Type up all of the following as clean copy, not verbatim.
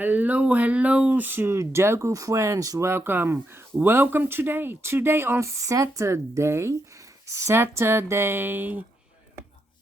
Hello, Sudoku friends. Welcome today on Saturday,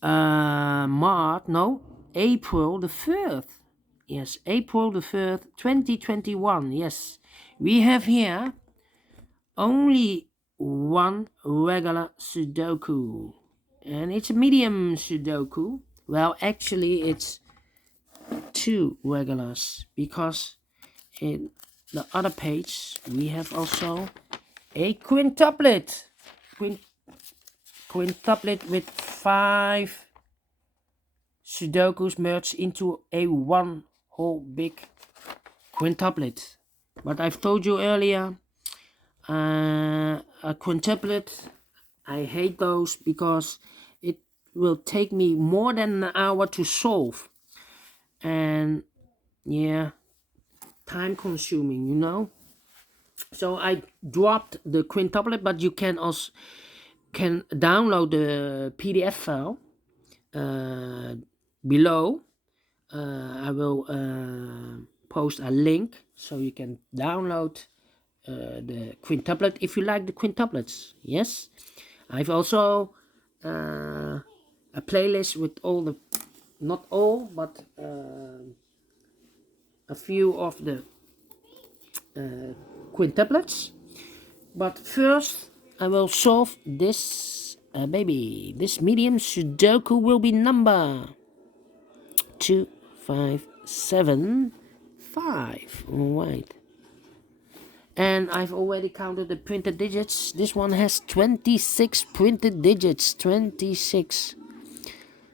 March, no, April the 3rd. Yes, April the 3rd, 2021. Yes, we have here only one regular Sudoku, and it's a medium Sudoku. Well, actually, it's two regulars because in the other page we have also a Quint- quintuplet with 5 Sudokus merged into a one whole big quintuplet. But I've told you earlier, a quintuplet, I hate those because it will take me more than an hour to solve, and yeah, time consuming, So I dropped the quintuplet, but you can also download the PDF file below. I will post a link so you can download the quintuplet if you like the quintuplets. Yes, I've also a playlist with all the, not all, but a few of the quintuplets. But first, I will solve this baby. This medium Sudoku will be number 2575. Alright. And I've already counted the printed digits. This one has 26 printed digits. 26.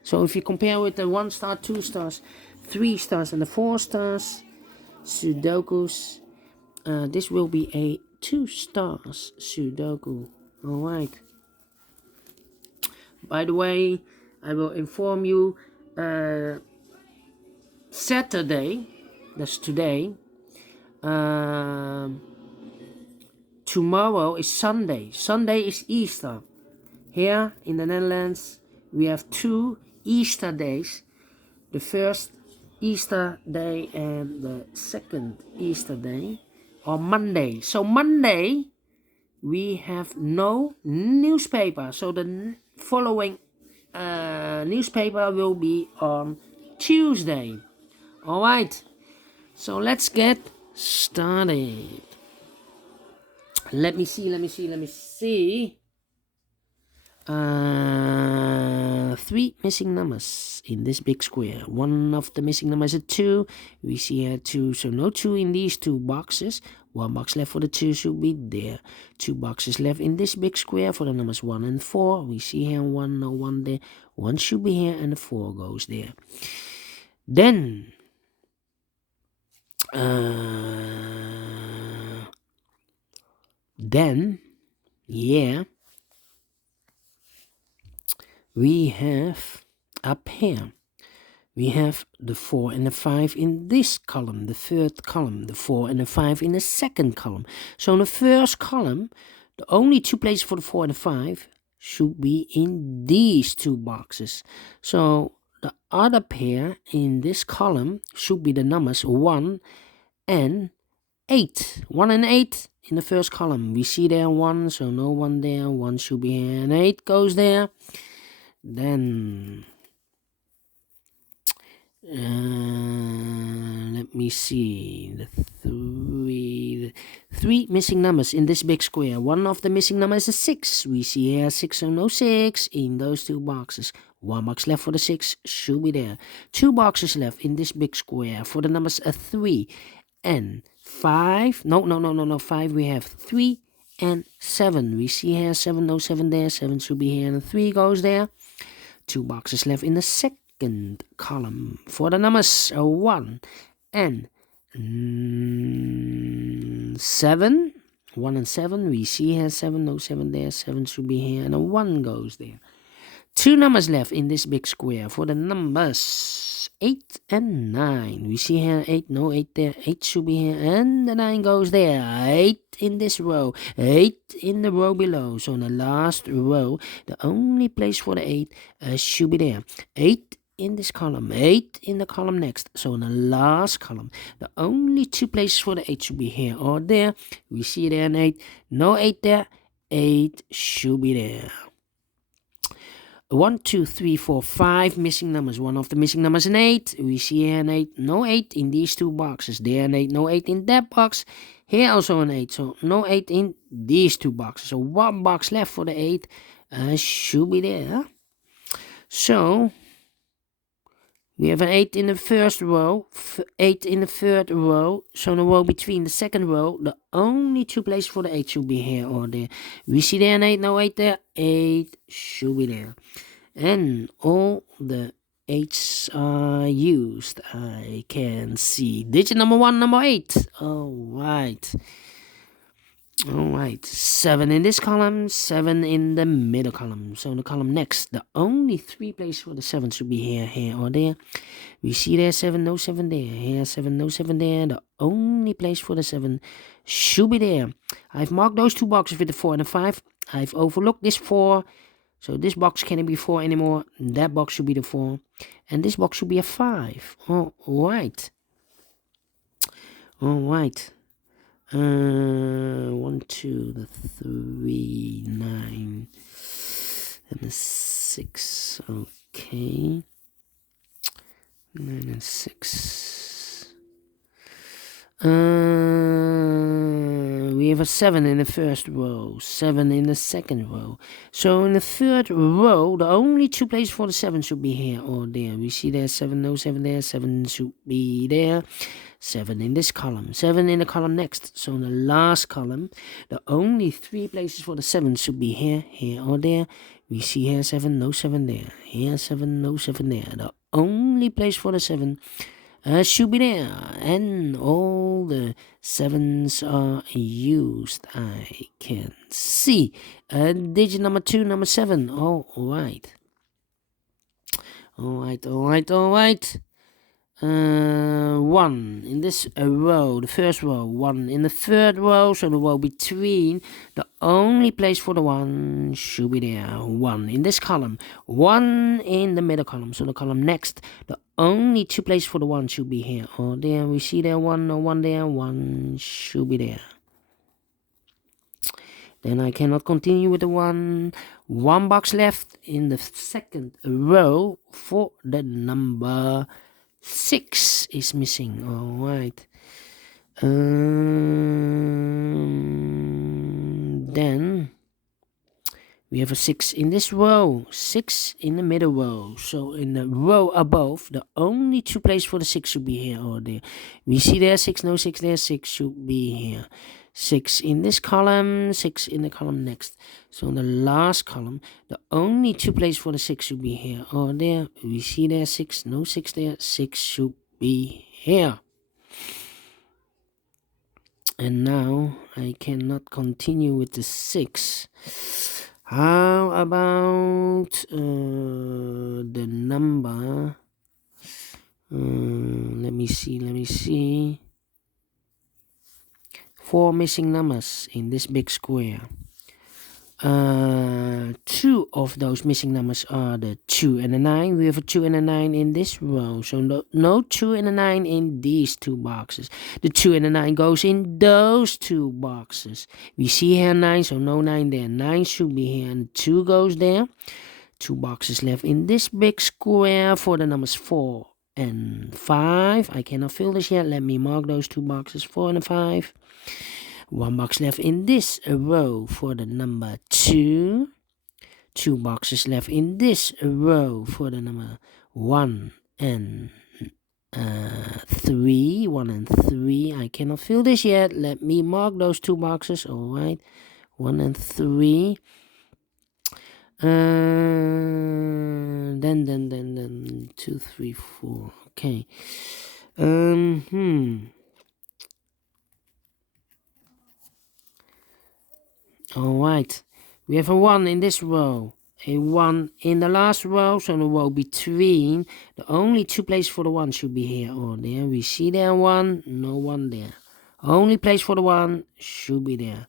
So if you compare with the 1 star, 2 stars, 3 stars, and the 4 stars Sudokus, this will be a 2 stars Sudoku. Alright. By the way, I will inform you, Saturday, that's today, tomorrow is Sunday. Sunday is Easter. Here in the Netherlands, we have 2 Easter days. The first Easter day and the second Easter day on Monday. So Monday, we have no newspaper. So the following newspaper will be on Tuesday. Alright, so let's get started. Let me see. 3 missing numbers in this big square. One of the missing numbers is a 2. We see here 2, so no 2 in these 2 boxes. 1 box left for the 2 should be there. 2 boxes left in this big square for the numbers 1 and 4. We see here 1, no 1 there. 1 should be here and the 4 goes there. Then yeah, we have up here, we have the 4 and the 5 in this column, the third column, the 4 and the 5 in the second column. So in the first column, the only 2 places for the 4 and the 5 should be in these 2 boxes. So the other pair in this column should be the numbers 1 and 8. 1 and 8 in the first column. We see there 1, so no 1 there. 1 should be here and 8 goes there. Then let me see, the 3 missing numbers in this big square. One of the missing numbers is 6. We see here 6, so no 6 in those 2 boxes. 1 box left for the 6 should be there. 2 boxes left in this big square for the numbers 3 and 5. No, 5. We have 3 and 7. We see here 7, no 7 there. 7 should be here and 3 goes there. 2 boxes left in the second column for the numbers 1 and 7. 1 and 7. We see here 7, no 7 there. 7 should be here and a 1 goes there. 2 numbers left in this big square for the numbers 8 and 9. We see here 8, no 8 there. 8 should be here and the 9 goes there. 8 in this row, 8 in the row below. So in the last row, the only place for the 8 should be there. 8 in this column, 8 in the column next. So in the last column, the only 2 places for the 8 should be here or there. We see there an 8, no 8 there, 8 should be there. 1, 2, 3, 4, 5 missing numbers. One of the missing numbers an 8. We see here an 8, no 8 in these 2 boxes. There an 8, no 8 in that box. Here also an 8, so no 8 in these 2 boxes. So 1 box left for the 8 should be there. So we have an 8 in the first row, 8 in the third row. So in the row between the second row, the only 2 places for the 8 should be here or there. We see there an 8, no 8 there, 8 should be there. And all the 8s are used. I can see digit number 1, number 8. Alright. Alright, 7 in this column, 7 in the middle column. So in the column next, the only 3 places for the 7 should be here, here, or there. We see there 7, no 7 there. Here 7, no 7 there. The only place for the 7 should be there. I've marked those 2 boxes with the 4 and the 5. I've overlooked this 4. So this box cannot be 4 anymore. That box should be the 4. And this box should be a 5. Alright. Alright. 1, 2, the 3, 9, and the 6. Okay. 9 and 6. We have a 7 in the first row, 7 in the second row. So in the third row, the only 2 places for the 7 should be here or there. We see there 7, no 7 there, 7 should be there. 7 in this column, 7 in the column next. So in the last column, the only 3 places for the 7 should be here, here or there. We see here 7, no 7 there. Here 7, no 7 there. The only place for the 7 should be there. And all the 7s are used. I can see. Digit number 2, number 7. Alright. Alright. 1 in this row, the first row, 1 in the third row, so the row between, the only place for the 1 should be there, 1 in this column, 1 in the middle column, so the column next, the only 2 places for the 1 should be here or there. We see there 1, no 1 there, 1 should be there. Then I cannot continue with the 1 box left in the second row for the number 6 is missing. Alright. Then we have a 6 in this row, 6 in the middle row. So in the row above, the only 2 places for the 6 should be here or there. We see there 6, no 6 there, 6 should be here. 6 in this column, 6 in the column next. So in the last column, the only 2 places for the 6 should be here or there. We see there 6, no 6 there, 6 should be here. And now I cannot continue with the 6. How about the number? Let me see. 4 missing numbers in this big square. 2 of those missing numbers are the 2 and the 9. We have a 2 and a 9 in this row. So no 2 and a 9 in these 2 boxes. The 2 and the 9 goes in those 2 boxes. We see here 9, so no 9 there. 9 should be here and 2 goes there. 2 boxes left in this big square for the numbers 4 and 5. I cannot fill this yet. Let me mark those 2 boxes, 4 and 5. 1 box left in this row for the number 2. 2 boxes left in this row for the number 1 and 3. 1 and 3. I cannot fill this yet. Let me mark those 2 boxes. Alright. 1 and 3. Then 2, 3, 4. Okay. Alright, we have a 1 in this row, a 1 in the last row, so the row between, the only 2 places for the 1 should be here or there. We see there 1, no 1 there. Only place for the 1 should be there.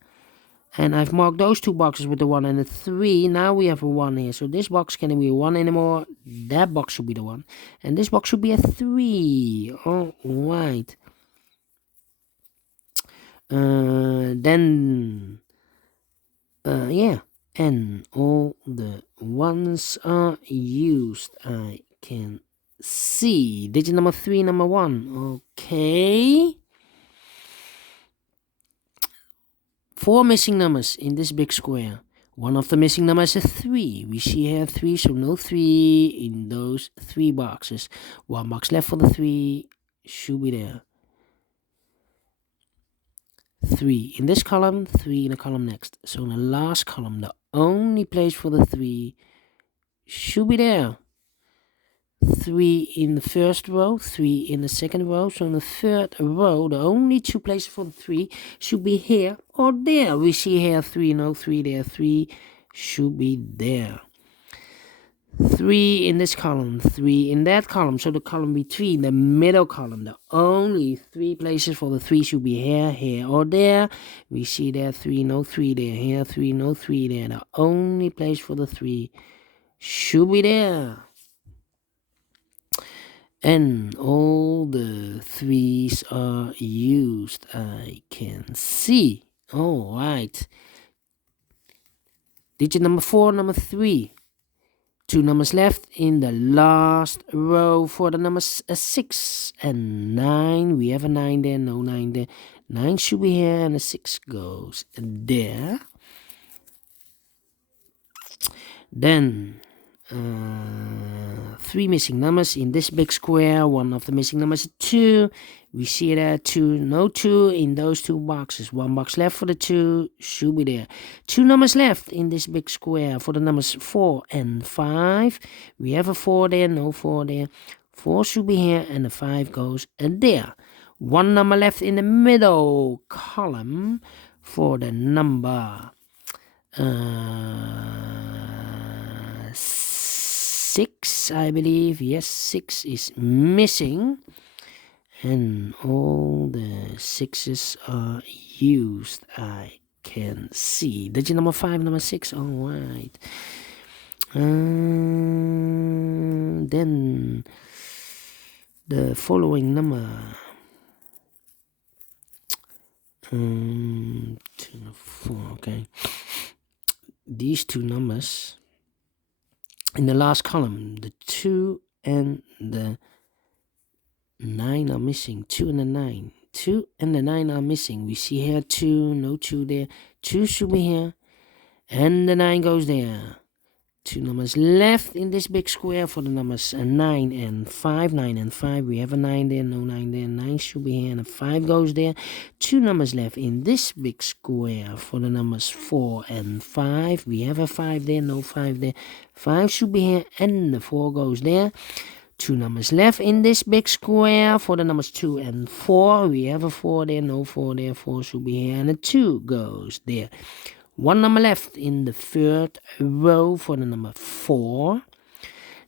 And I've marked those two boxes with the 1 and the 3. Now we have a 1 here. So this box can't be a 1 anymore. That box should be the 1. And this box should be a 3. All right. Then, yeah. And all the 1s are used. I can see. Digit number 3, number 1. Okay. 4 missing numbers in this big square. One of the missing numbers is a 3. We see here 3, so no 3 in those 3 boxes. 1 box left for the 3 should be there. 3 in this column, 3 in the column next. So in the last column, the only place for the 3 should be there. 3 in the first row, 3 in the second row. So in the third row, the only 2 places for the 3 should be here or there. We see here 3, no 3 there, 3 should be there. 3 in this column, 3 in that column. So the column between, the middle column, the only 3 places for the 3 should be here or there. We see there 3, no 3 there, here 3, no 3 there. The only place for the 3 should be there. And all the 3s are used. I can see. All right. Digit number 4, number 3. 2 numbers left in the last row for the numbers 6 and 9. We have a 9 there, no 9 there. 9 should be here and a 6 goes there. Then 3 missing numbers in this big square. One of the missing numbers is 2. We see there 2, no 2 in those 2 boxes. 1 box left for the 2 should be there. 2 numbers left in this big square for the numbers 4 and 5. We have a 4 there, no 4 there. 4 should be here and the 5 goes there. 1 number left in the middle column for the number 6, I believe. Yes, 6 is missing. And all the 6s are used. I can see. Digit number 5, number 6. All right. Then the following number. 2, 4. Okay. These 2 numbers. In the last column, the 2 and the 9 are missing. 2 and the 9. 2 and the 9 are missing. We see here 2, no 2 there. 2 should be here. And the 9 goes there. 2 numbers left in this big square for the numbers 9 and 5. 9 and 5. We have a 9 there, no 9 there. 9 should be here and a 5 goes there. 2 numbers left in this big square for the numbers 4 and 5. We have a 5 there, no 5 there. 5 should be here and the 4 goes there. 2 numbers left in this big square for the numbers 2 and 4. We have a 4 there, no 4 there. 4 should be here and a 2 goes there. 1 number left in the third row for the number 4.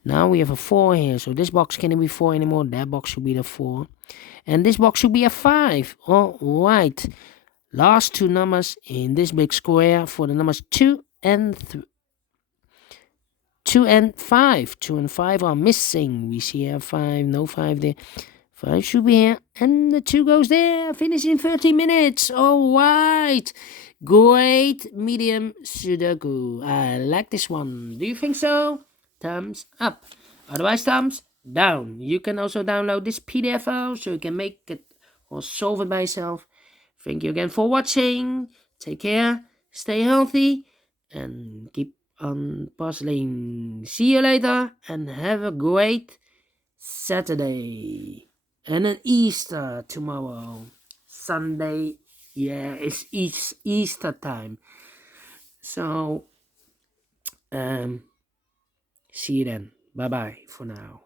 Now we have a 4 here, so this box can't be 4 anymore. That box should be the 4. And this box should be a 5. All right. Last 2 numbers in this big square for the numbers 2 and 5. 2 and 5 are missing. We see here 5, no 5 there. 5 should be here, and the 2 goes there. Finish in 30 minutes. All right. Great medium Sudoku. I like this one. Do you think so? Thumbs up. Otherwise, thumbs down. You can also download this PDF file so you can make it or solve it by yourself. Thank you again for watching. Take care. Stay healthy. And keep on puzzling. See you later. And have a great Saturday. And an Easter tomorrow. Sunday. Yeah, it's Easter time. So, see you then. Bye-bye for now.